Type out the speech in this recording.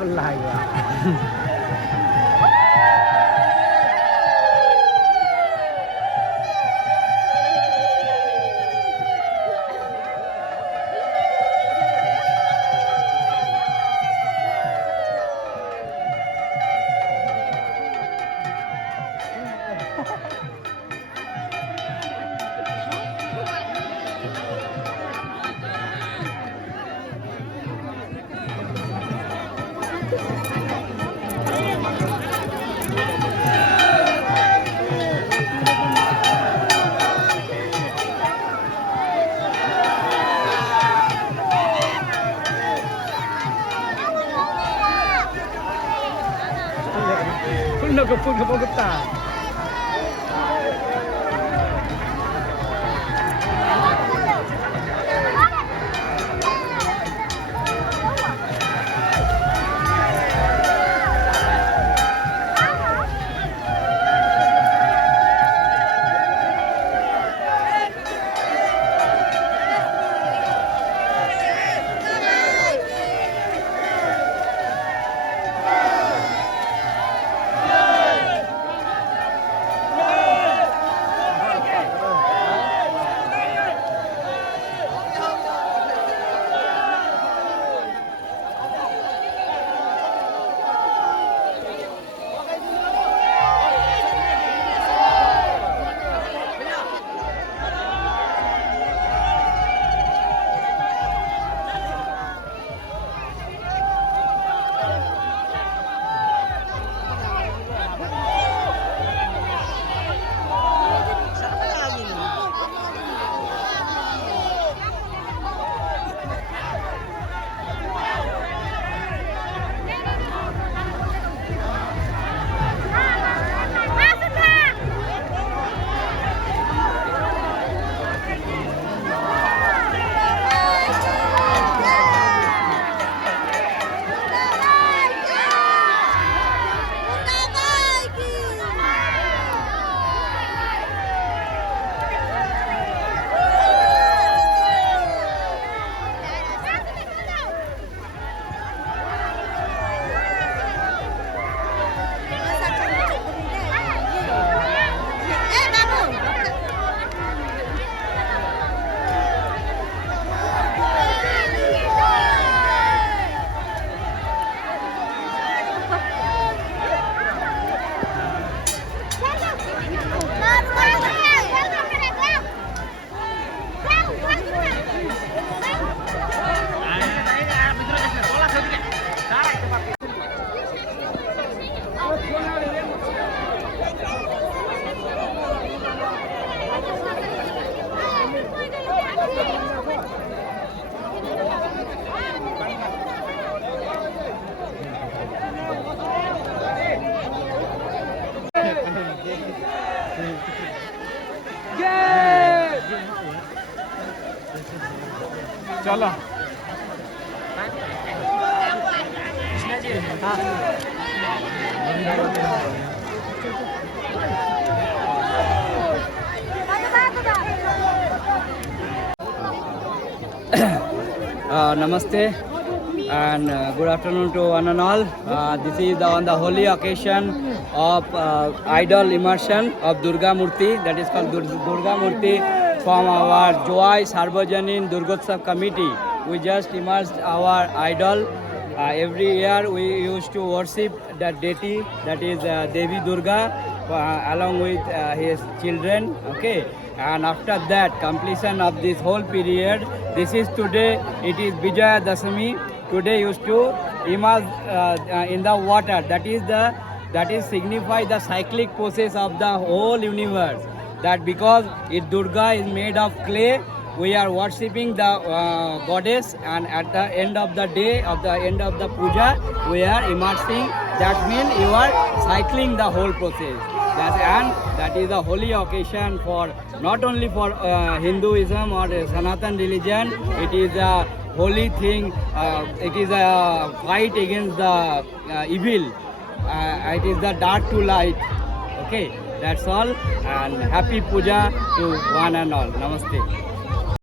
อะไรวะ Nó có phun không có tà. चलो Namaste and good afternoon to one and all. This is on the holy occasion of idol immersion of Durga Murti, that is called Durga Murti, from our Jowai Sarvajanin Durgotsav committee. We just immersed our idol. Every year we used to worship that deity, that is Devi Durga, along with his children. Okay, and after that completion of this whole period, this is today, it is Vijaya Dasami. Today used to immerse in the water, that is signify the cyclic process of the whole universe, that because Durga is made of clay, we are worshipping the goddess, and at the end of the day, of the end of the puja, we are immersing. That means you are cycling the whole process. And that is a holy occasion for not only for Hinduism or Sanatan religion. It is a holy thing. It is a fight against the evil. It is the dark to light. Okay, that's all. And happy puja to one and all. Namaste.